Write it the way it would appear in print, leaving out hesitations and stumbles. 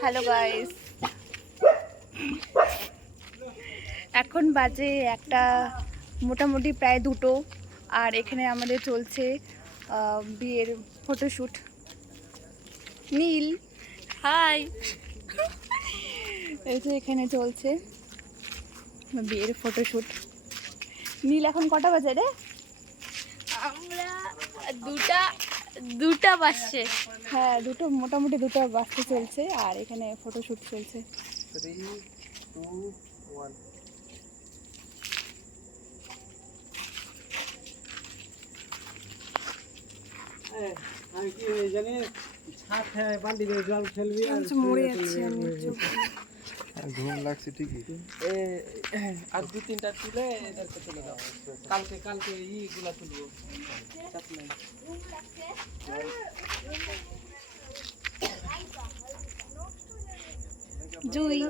Hello guys, এখন বাজে একটা মোটামুটি প্রায় 2টো। আর এখানে আমাদের চলছে বিয়ের ফটোশ্যুট। নীল হাই, এই যে এখানে চলছে বিয়ের ফটোশ্যুট। নীল এখন কটা বাজে রে? আমরা দুটা বাজছে। হ্যাঁ, মোটামুটি 2টা বাজতে চলছে। আর এখানে ফটোশ্যুট চলছে। 3, 2, 1। আমি কি জানি ছাদ বালতি করে জল ফেলবি আর মরে যাচ্ছি আমি। ঘুম লাগছে ঠিকই। আর 2-3টা তুলে এদেরকে তুলে দাও। কালকে ইগুলা তুলবো। চাপ নাই। জুই